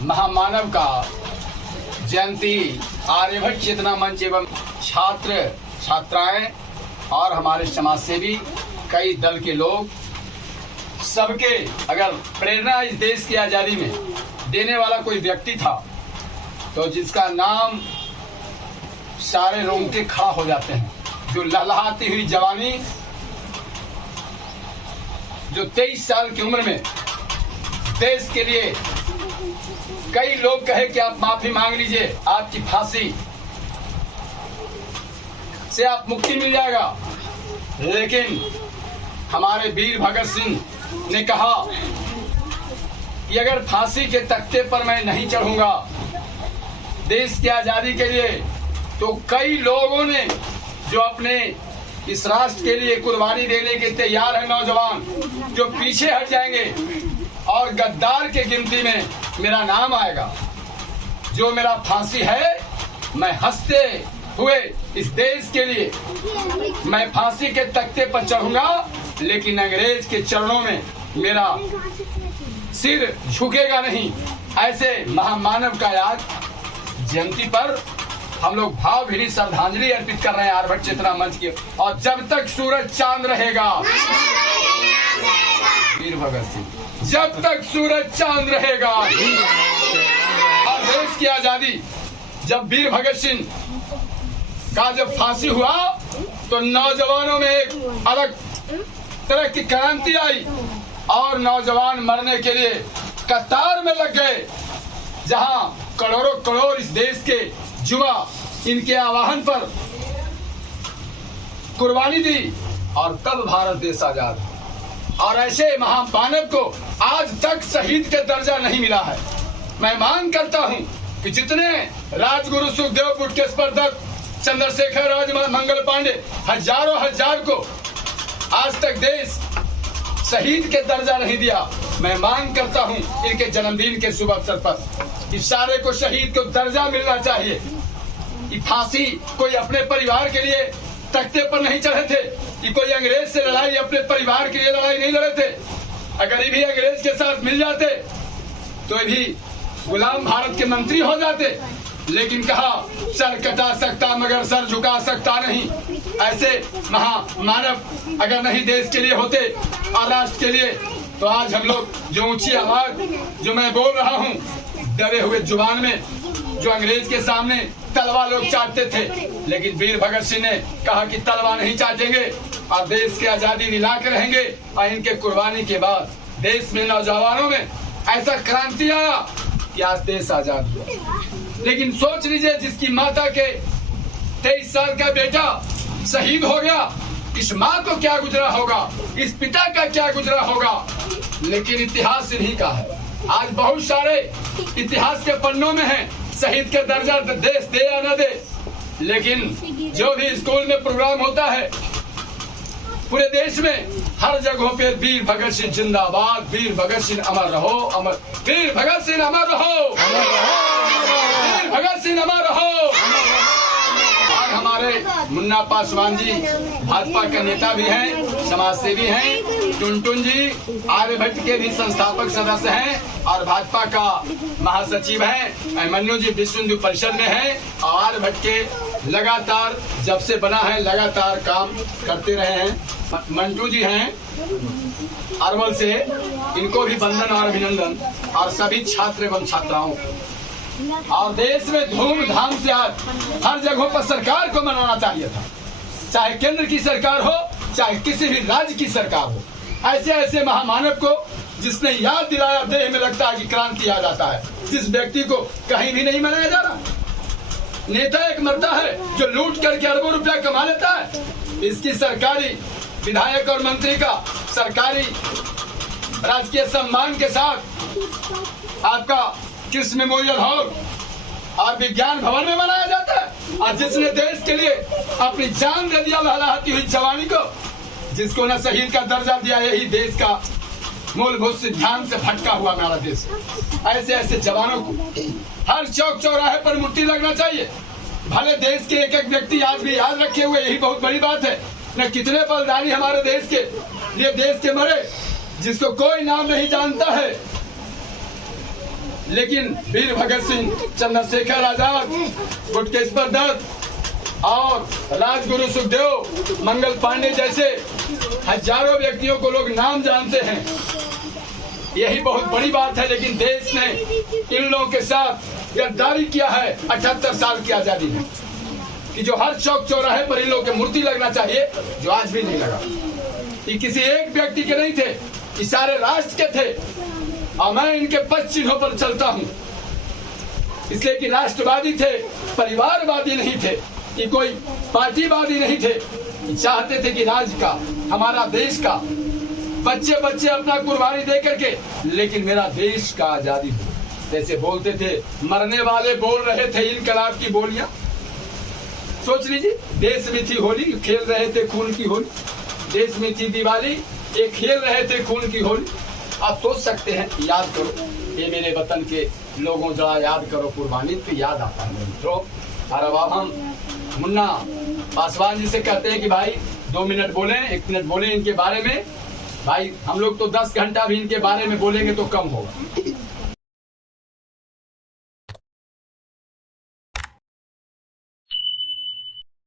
महामानव का जयंती आर्यभट्ट चेतना मंच एवं छात्र छात्राएं और हमारे समाज सेवी कई दल के लोग सबके अगर प्रेरणा इस देश की आज़ादी में देने वाला कोई व्यक्ति था तो जिसका नाम सारे रोंगटे खड़ा हो जाते हैं, जो लहलहाती हुई जवानी, जो 23 साल की उम्र में देश के लिए कई लोग कहे कि आप माफी मांग लीजिए, आपकी फांसी से आप मुक्ति मिल जाएगा, लेकिन हमारे वीर भगत सिंह ने कहा कि अगर फांसी के तख्ते पर मैं नहीं चढ़ूंगा देश की आजादी के लिए, तो कई लोगों ने जो अपने इस राष्ट्र के लिए कुर्बानी देने के तैयार है नौजवान, जो पीछे हट जाएंगे और गद्दार के गिनती में मेरा नाम आएगा। जो मेरा फांसी है, मैं हंसते हुए इस देश के लिए मैं फांसी के तख्ते पर चढ़ूंगा, लेकिन अंग्रेज के चरणों में मेरा सिर झुकेगा नहीं। ऐसे महामानव का आज जयंती पर हम लोग भावभीनी श्रद्धांजलि अर्पित कर रहे हैं आर्यभट्ट चेतना मंच की। और जब तक सूरज चांद रहेगा, वीर भगत सिंह, जब तक सूरज चांद रहेगा। और देश की आजादी, जब वीर भगत सिंह का जब फांसी हुआ तो नौजवानों में एक अलग तरह की क्रांति आई और नौजवान मरने के लिए कतार में लग गए। जहां करोड़ों करोड़ इस देश के युवा इनके आह्वान पर कुर्बानी दी और तब भारत देश आजाद। और ऐसे महामानव को आज तक शहीद का दर्जा नहीं मिला है। मैं मांग करता हूं कि जितने राजगुरु सुखदेव बुटकेश्वर दत्त, चंद्रशेखर आजाद, मंगल पांडे, हजारों हजार को आज तक देश शहीद के दर्जा नहीं दिया, मैं मांग करता हूं इनके जन्मदिन के शुभ अवसर पर इस सारे को शहीद को दर्जा मिलना चाहिए। ये फांसी कोई अपने परिवार के लिए तख्ते पर नहीं चढ़े थे, ये कोई अंग्रेज से लड़ाई अपने परिवार के लिए लड़ाई नहीं लड़े थे। अगर ये भी अंग्रेज के साथ मिल जाते तो ये भी गुलाम भारत के मंत्री हो जाते, लेकिन कहा सर कटा सकता मगर सर झुका सकता नहीं। ऐसे महामानव अगर नहीं देश के लिए होते और राष्ट्र के लिए, तो आज हम लोग जो ऊंची आवाज जो मैं बोल रहा हूं, दबे हुए जुबान में, जो अंग्रेज के सामने तलवार लोग चाटते थे, लेकिन वीर भगत सिंह ने कहा कि तलवार नहीं चाटेंगे और देश की आजादी दिला के रहेंगे। और इनके कुर्बानी के बाद देश में नौजवानों में ऐसा क्रांति आया कि आज देश आजाद हुआ। लेकिन सोच लीजिए, जिसकी माता के 23 साल का बेटा शहीद हो गया, इस माँ को क्या गुजरा होगा, इस पिता का क्या गुजरा होगा। लेकिन इतिहास इन्हीं का है। आज बहुत सारे इतिहास के पन्नों में है शहीद का दर्जा देश दे या न दे, लेकिन जो भी स्कूल में प्रोग्राम होता है पूरे देश में हर जगहों पे वीर भगत सिंह जिंदाबाद, वीर भगत सिंह अमर रहो, अमर वीर भगत सिंह अमर रहो, वीर भगत सिंह अमर रहो। और हमारे मुन्ना पासवान जी भाजपा के नेता भी हैं, समाज सेवी हैं, टुनटुन जी आर्यभट्ट के भी संस्थापक सदस्य हैं और भाजपा का महासचिव हैं। मन्नू जी विश्व हिंदू परिषद में हैं और आर्यभट्ट के लगातार जब से बना है लगातार काम करते रहे हैं। मंटू जी हैं अरवल से, इनको भी वंदन और अभिनंदन, और सभी छात्र एवं छात्राओं। और देश में धूमधाम से आज हर जगहों पर सरकार को मनाना चाहिए था, चाहे केंद्र की सरकार हो चाहे किसी भी राज्य की सरकार हो। ऐसे ऐसे महामानव को जिसने याद दिलाया, देह में लगता है कि क्रांति आ जाता है। जिस व्यक्ति को कहीं भी नहीं मनाया जा रहा, नेता एक मरता है जो लूट करके अरबों रुपया कमा लेता है। इसकी सरकारी विधायक और मंत्री का सरकारी राजकीय सम्मान के साथ आपका कृष्ण मेमोरियल हॉल और विज्ञान भवन में मनाया जाता है। और जिसने देश के लिए अपनी जान दे दिया लहलहाती हुई जवानी को, जिसको न शहीद का दर्जा दिया, यही देश का मूलभूत सिद्धांत से भटका हुआ हमारा देश। ऐसे ऐसे जवानों को हर चौक चौराहे पर मुट्ठी लगना चाहिए। भले देश के एक एक व्यक्ति आज भी याद रखे हुए, यही बहुत बड़ी बात है। न कितने बलिदानी हमारे देश के लिए देश के मरे, जिसको कोई नाम नहीं जानता है, लेकिन वीर भगत सिंह, चंद्रशेखर आजाद, गुटकेश्वर दत्त और राजगुरु सुखदेव, मंगल पांडे जैसे हजारों व्यक्तियों को लोग नाम जानते हैं। यही बहुत बड़ी बात है। लेकिन देश ने इन लोगों के साथ गद्दारी किया है 78 साल की आजादी में, कि जो हर चौक चौराहे पर इन लोगों की मूर्ति लगना चाहिए, जो आज भी नहीं लगा। ये किसी एक व्यक्ति के नहीं थे, ये सारे राष्ट्र के थे। और मैं इनके पद चिन्हों पर चलता हूं, इसलिए कि राष्ट्रवादी थे, परिवारवादी नहीं थे, कि कोई पार्टीवादी नहीं थे। चाहते थे कि राज्य का, हमारा देश का बच्चे बच्चे अपना कुर्बानी दे करके, लेकिन मेरा देश का आजादी हो। जैसे बोलते थे, मरने वाले बोल रहे थे इनकलाब की बोलियां। सोच लीजिए, देश में थी होली, खेल रहे थे खून की होली। देश में थी दिवाली, ये खेल रहे थे खून की होली। आप सोच सकते हैं, याद करो, ये मेरे वतन के लोगों, जरा याद करो कुर्बानी, तो याद आता है मित्रों। और अब हम मुन्ना पासवान जी से कहते हैं कि भाई 2 मिनट बोले, 1 मिनट बोले इनके बारे में। भाई हम लोग तो 10 घंटा भी इनके बारे में बोलेंगे तो कम होगा।